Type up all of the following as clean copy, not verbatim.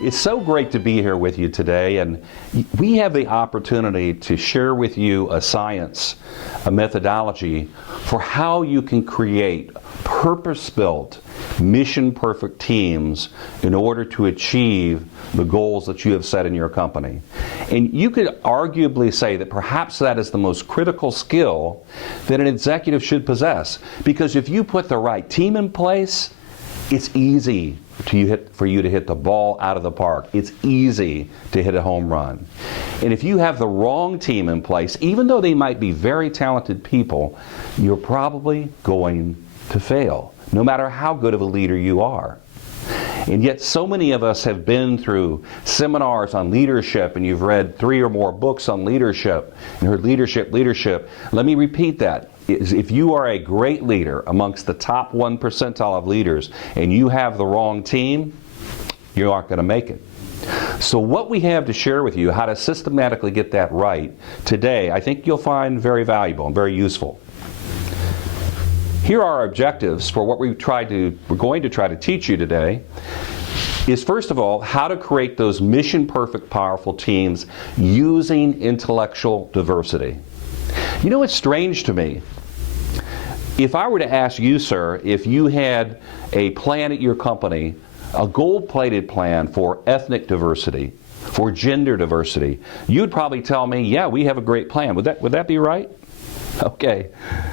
It's so great to be here with you today, and we have the opportunity to share with you a science, a methodology for how you can create purpose-built, mission-perfect teams in order to achieve the goals that you have set in your company. And you could arguably say that perhaps that is the most critical skill that an executive should possess, because if you put the right team in place, it's easy for you to hit the ball out of the park. It's easy to hit a home run. And if you have the wrong team in place, even though they might be very talented people, you're probably going to fail, no matter how good of a leader you are. And yet so many of us have been through seminars on leadership, and you've read 3 or more books on leadership and heard leadership. Let me repeat that. If you are a great leader amongst the top 1 percentile of leaders and you have the wrong team, you aren't going to make it. So what we have to share with you, how to systematically get that right today, I think you'll find very valuable and very useful. Here are our objectives for what we're going to try to teach you today. Is first of all, how to create those mission-perfect, powerful teams using intellectual diversity. You know, it's strange to me. If I were to ask you, sir, if you had a plan at your company, a gold-plated plan for ethnic diversity, for gender diversity, you'd probably tell me, yeah, we have a great plan. Would that be right? Okay,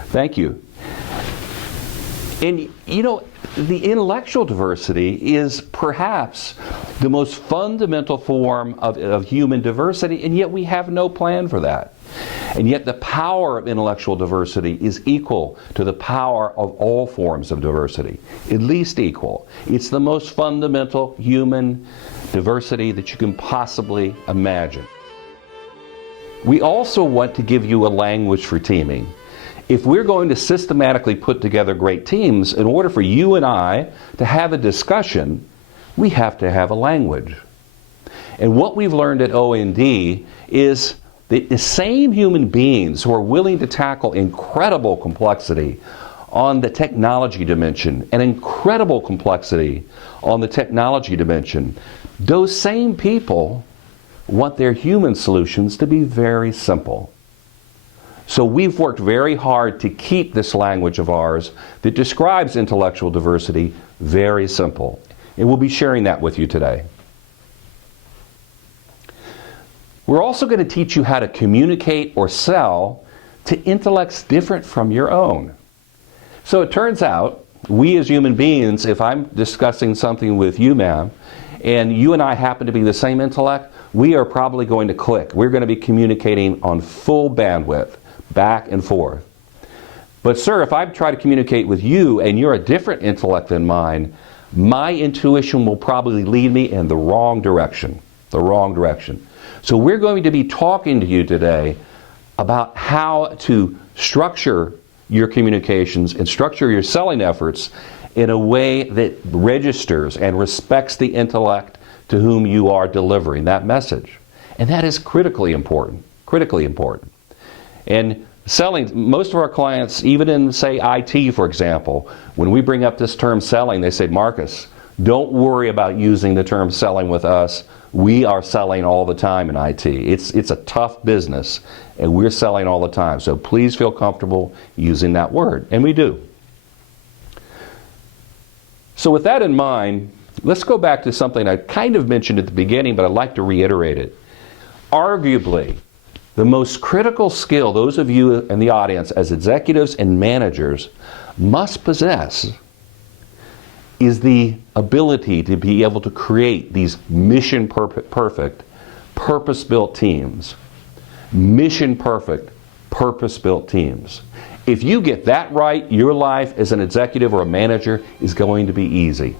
thank you. And you know, the intellectual diversity is perhaps the most fundamental form of human diversity, and yet we have no plan for that. And yet the power of intellectual diversity is equal to the power of all forms of diversity, at least equal. It's the most fundamental human diversity that you can possibly imagine. We also want to give you a language for teaming. If we're going to systematically put together great teams, in order for you and I to have a discussion, we have to have a language. And what we've learned at OND is the same human beings who are willing to tackle incredible complexity on the technology dimension and incredible complexity on the technology dimension, those same people want their human solutions to be very simple. So we've worked very hard to keep this language of ours that describes intellectual diversity very simple. And we'll be sharing that with you today. We're also going to teach you how to communicate or sell to intellects different from your own. So it turns out, we as human beings, if I'm discussing something with you, ma'am, and you and I happen to be the same intellect, we are probably going to click. We're going to be communicating on full bandwidth, back and forth. But sir, if I try to communicate with you and you're a different intellect than mine, my intuition will probably lead me in the wrong direction. So we're going to be talking to you today about how to structure your communications and structure your selling efforts in a way that registers and respects the intellect to whom you are delivering that message. And that is critically important, And selling, most of our clients, even in, say, IT, for example, when we bring up this term selling, they say, Marcus, don't worry about using the term selling with us. We are selling all the time in IT. It's a tough business, and we're selling all the time. So please feel comfortable using that word, and we do. So with that in mind, let's go back to something I kind of mentioned at the beginning, but I'd like to reiterate it. Arguably, the most critical skill those of you in the audience as executives and managers must possess is the ability to be able to create these mission-perfect, purpose-built teams. Mission-perfect, purpose-built teams. If you get that right, your life as an executive or a manager is going to be easy.